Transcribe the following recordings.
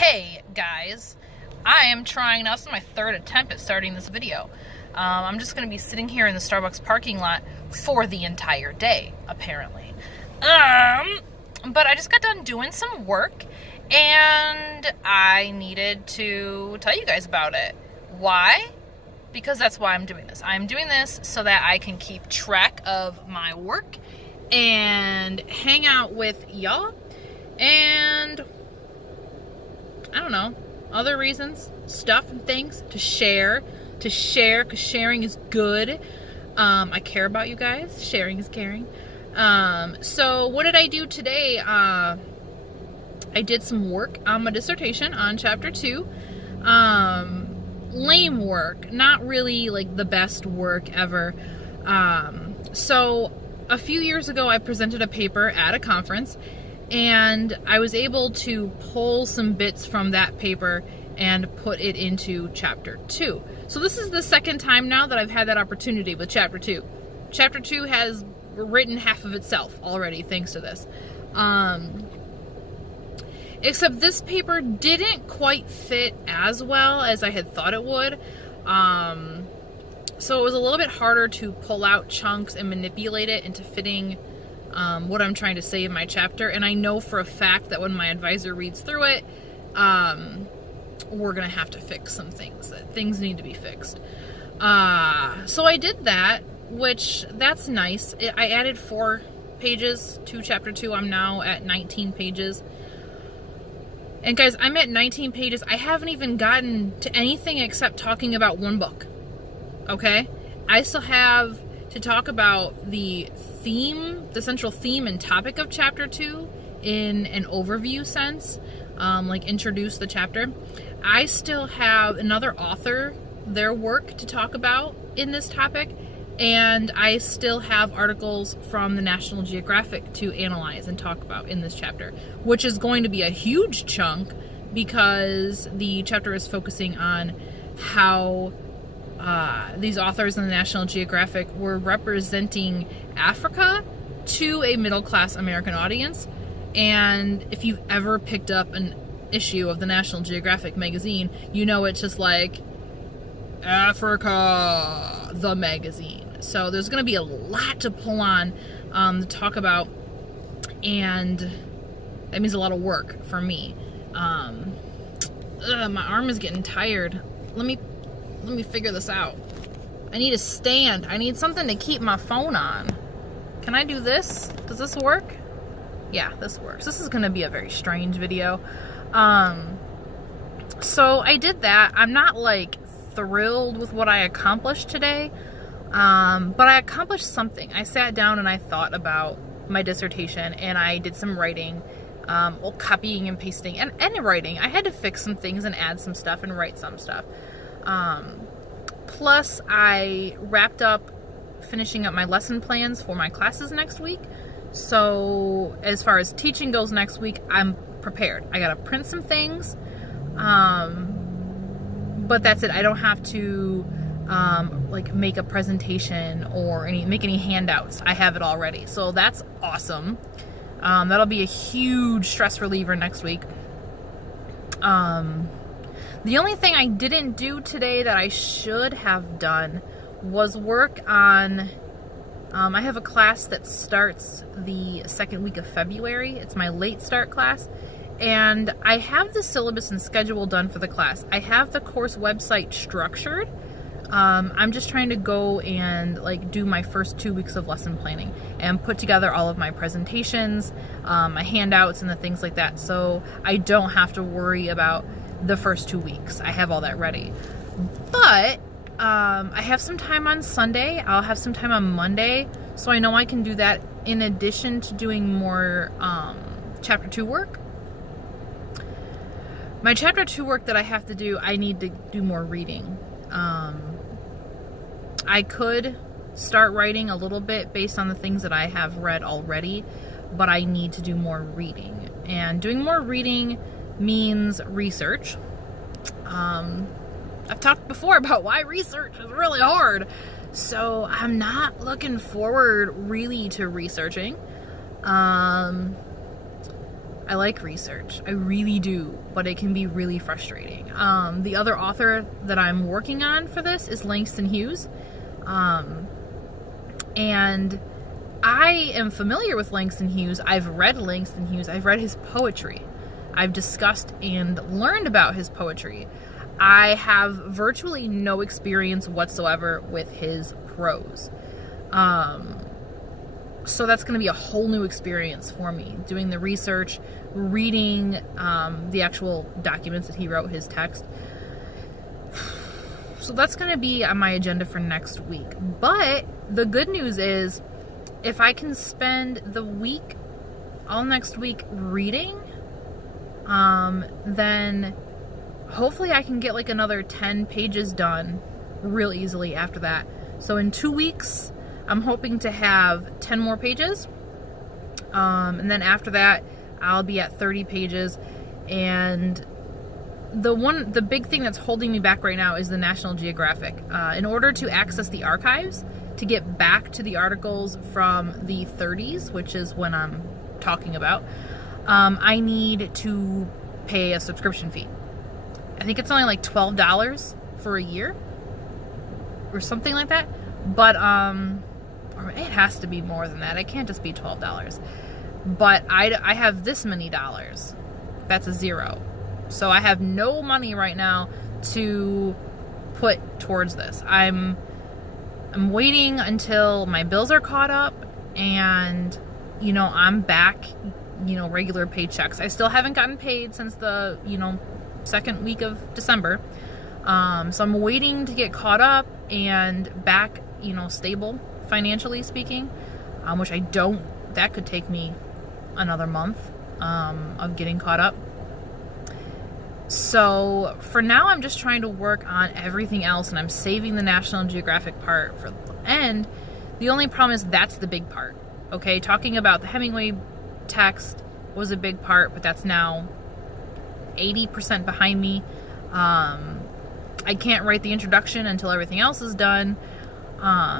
Hey guys, I am trying now. This is my third attempt at starting this video. I'm just going to be sitting here in the Starbucks parking lot for the entire day, apparently. But I just got done doing some work and I needed to tell you guys about it. Why? Because that's why I'm doing this. I'm doing this so that I can keep track of my work and hang out with y'all and I don't know, other reasons, stuff and things to share, because sharing is good. I care about you guys. Sharing is caring. So what did I do today? I did some work on my dissertation on chapter 2. Lame work, not really like the best work ever. So a few years ago, I presented a paper at a conference, and I was able to pull some bits from that paper and put it into chapter 2. So this is the second time now that I've had that opportunity with chapter 2. Chapter 2 has written half of itself already thanks to this. Except this paper didn't quite fit as well as I had thought it would. So it was a little bit harder to pull out chunks and manipulate it into fitting what I'm trying to say in my chapter. And I know for a fact that when my advisor reads through it, we're going to have to fix some things. That things need to be fixed. So I did that, which that's nice. I added 4 pages to chapter 2. I'm now at 19 pages. And guys, I'm at 19 pages. I haven't even gotten to anything except talking about one book. Okay? I still have to talk about the theme, the central theme and topic of chapter 2 in an overview sense, like introduce the chapter. I still have another author, their work to talk about in this topic, and I still have articles from the National Geographic to analyze and talk about in this chapter, which is going to be a huge chunk because the chapter is focusing on how these authors in the National Geographic were representing Africa to a middle-class American audience. And if you've ever picked up an issue of the National Geographic magazine, you know it's just like Africa, the magazine. So there's going to be a lot to pull on to talk about, and that means a lot of work for me. My arm is getting tired. Let me figure this out. I need a stand. I need something to keep my phone on. Can I do this? Does this work? Yeah, this works. This is going to be a very strange video. So I did that. I'm not like thrilled with what I accomplished today, but I accomplished something. I sat down and I thought about my dissertation, and I did some writing, copying and pasting, and writing. I had to fix some things and add some stuff and write some stuff. Plus I wrapped up finishing up my lesson plans for my classes next week. So as far as teaching goes next week, I'm prepared. I gotta print some things, but that's it. I don't have to like make a presentation or make any handouts. I have it already, so that's awesome. That'll be a huge stress reliever next week. The only thing I didn't do today that I should have done was work on, I have a class that starts the second week of February. It's my late start class, and I have the syllabus and schedule done for the class. I have the course website structured. I'm just trying to go and like do my first 2 weeks of lesson planning and put together all of my presentations, my handouts and the things like that, so I don't have to worry about the first 2 weeks. I have all that ready. But I have some time on Sunday. I'll have some time on Monday, so I know I can do that in addition to doing more chapter 2 work. My chapter 2 work that I have to do, I need to do more reading. I could start writing a little bit based on the things that I have read already, but I need to do more reading. And doing more reading means research. I've talked before about why research is really hard, so I'm not looking forward really to researching. I I like research. I really do, but it can be really frustrating. The other author that I'm working on for this is Langston Hughes. And I am familiar with Langston Hughes. I've read Langston Hughes. I've read his poetry. I've discussed and learned about his poetry. I have virtually no experience whatsoever with his prose. So that's going to be a whole new experience for me, doing the research, reading the actual documents that he wrote, his text. So that's going to be on my agenda for next week. But the good news is, if I can spend the week, all next week, reading, then hopefully I can get like another 10 pages done real easily after that. So in 2 weeks, I'm hoping to have 10 more pages. And then after that, I'll be at 30 pages. And the big thing that's holding me back right now is the National Geographic. In order to access the archives, to get back to the articles from the 30s, which is when I'm talking about, I need to pay a subscription fee. I think it's only like $12 for a year or something like that. But or it has to be more than that. It can't just be $12. But I have this many dollars. That's a zero. So I have no money right now to put towards this. I'm waiting until my bills are caught up and, you know, I'm back, you know, regular paychecks. I still haven't gotten paid since the, you know, second week of December. So I'm waiting to get caught up and back, you know, stable financially speaking, which that could take me another month of getting caught up. So for now, I'm just trying to work on everything else, and I'm saving the National Geographic part for the end. The only problem is that's the big part. Okay, talking about the Hemingway text was a big part, but that's now 80% behind me. I can't write the introduction until everything else is done,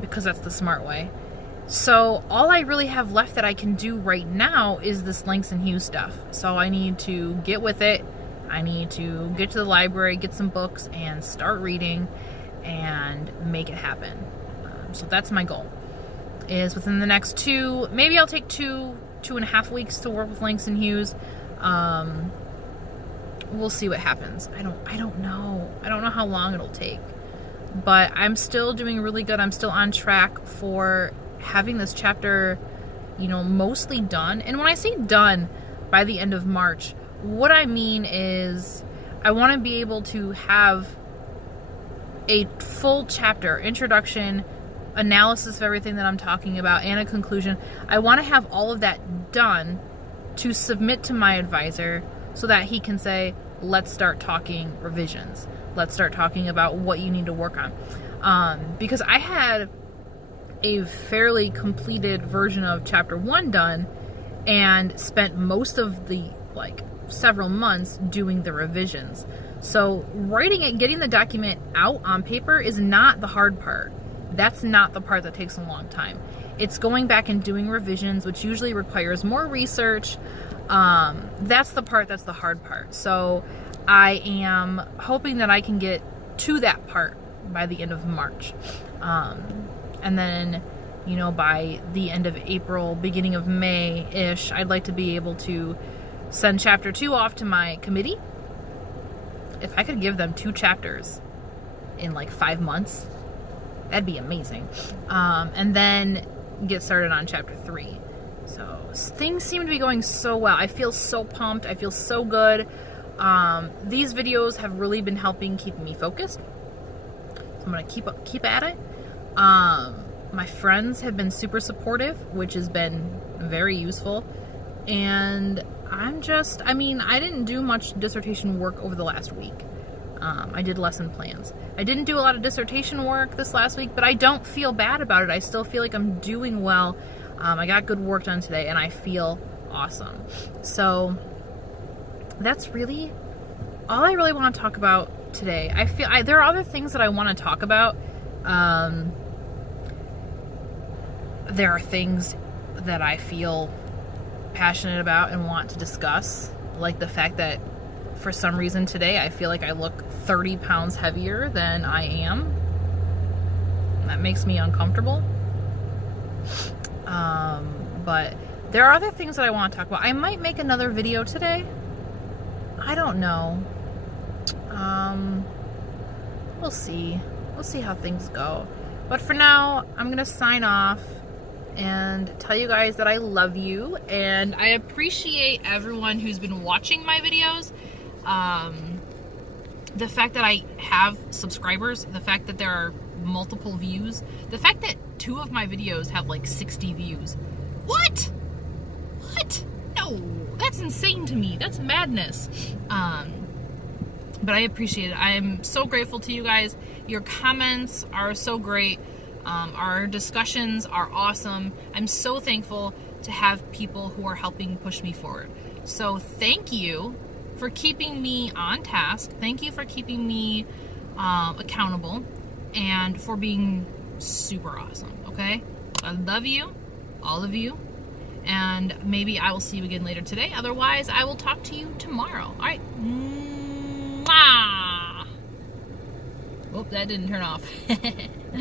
because that's the smart way. So all I really have left that I can do right now is this Langston Hughes stuff. So I need to get with it. I need to get to the library, get some books, and start reading and make it happen. So that's my goal, is within the next maybe I'll take 2.5 weeks to work with Langston Hughes. We'll see what happens. I don't know. I don't know how long it'll take. But I'm still doing really good. I'm still on track for having this chapter, you know, mostly done. And when I say done by the end of March, what I mean is I want to be able to have a full chapter, introduction, analysis of everything that I'm talking about, and a conclusion. I want to have all of that done to submit to my advisor so that he can say, let's start talking revisions. Let's start talking about what you need to work on. Because I had a fairly completed version of chapter 1 done and spent most of the, several months doing the revisions. So writing it, getting the document out on paper is not the hard part. That's not the part that takes a long time. It's going back and doing revisions, which usually requires more research. That's the part that's the hard part. So I am hoping that I can get to that part by the end of March. And then, you know, by the end of April, beginning of May-ish, I'd like to be able to send chapter 2 off to my committee. If I could give them 2 chapters in 5 months, that'd be amazing. And then get started on chapter 3. So things seem to be going so well. I feel so pumped. I feel so good. These videos have really been helping keep me focused. So I'm going to keep at it. My friends have been super supportive, which has been very useful. And I didn't do much dissertation work over the last week. I did lesson plans. I didn't do a lot of dissertation work this last week, but I don't feel bad about it. I still feel like I'm doing well. I got good work done today, and I feel awesome. So that's really all I really want to talk about today. I feel there are other things that I want to talk about. There are things that I feel passionate about and want to discuss, like the fact that for some reason today I feel like I look 30 pounds heavier than I am. That makes me uncomfortable. But there are other things that I want to talk about. I might make another video today. I don't know. We'll see. We'll see how things go. But for now, I'm going to sign off and tell you guys that I love you. And I appreciate everyone who's been watching my videos. The fact that I have subscribers, the fact that there are multiple views, the fact that 2 of my videos have like 60 views. What? What? No, that's insane to me. That's madness. But I appreciate it. I am so grateful to you guys. Your comments are so great. Our discussions are awesome. I'm so thankful to have people who are helping push me forward. So thank you for keeping me on task. Thank you for keeping me accountable and for being super awesome, okay? I love you, all of you, and maybe I will see you again later today. Otherwise, I will talk to you tomorrow. All right. Mwah! Oh, that didn't turn off.